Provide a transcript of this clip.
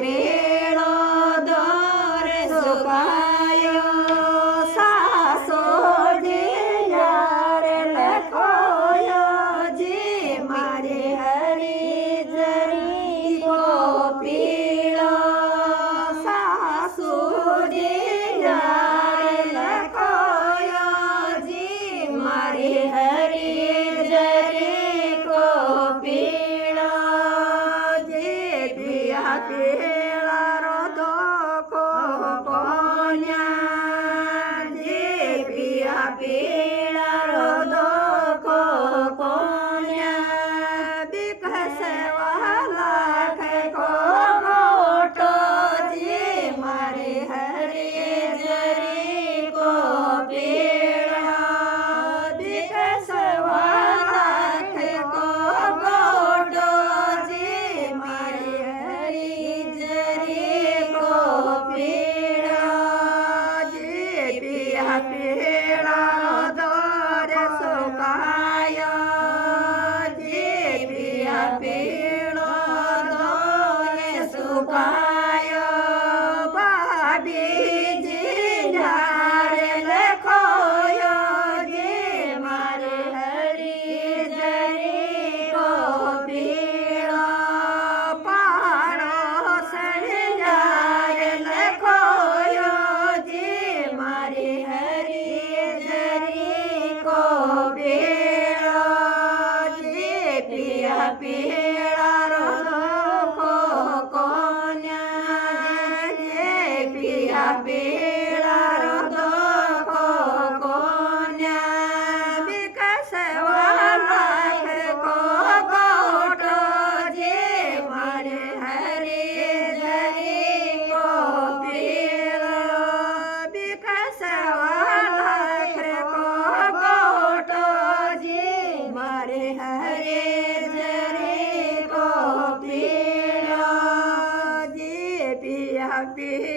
પીળો દોર સુકાયો સાસોજી યાર લખોયો જી મારે હરિજરી કો પીળો સાસુજી યાર લખોયો જી મારે હરિજરી કો પીળો જી પિયા પીળા રોધો કો કોન્યા જી પિયા પીળા રોધો કો કોન્યા વિકસવા લાખ કો મોટો જી મારે હરિજરી કો પીળો વિકસવા લાખ કો મોટો જી મારે હરિજરી કો પીળો જી પિયા પીળા દોર સુકાયો જી પિયા પીળો દોર સુકાયો ભાભીજી ઝાડ લખોયો જી મારે હરિજરી કો પીળો પાડોશણ ઝાડ લખોયો જી મારે હરિજરી કો પીળો જી પિયા પીળા રોધો કો કોન્યા જી પિયા પીળા રોધો કો કોન્યા વિકસવા લાખ કો ગોટો જી મારે હરિજરી કો પીળો વિકસવા લાખ કો ગોટો જી મારે હરિજરી કો પીળો જી પિયા પીળા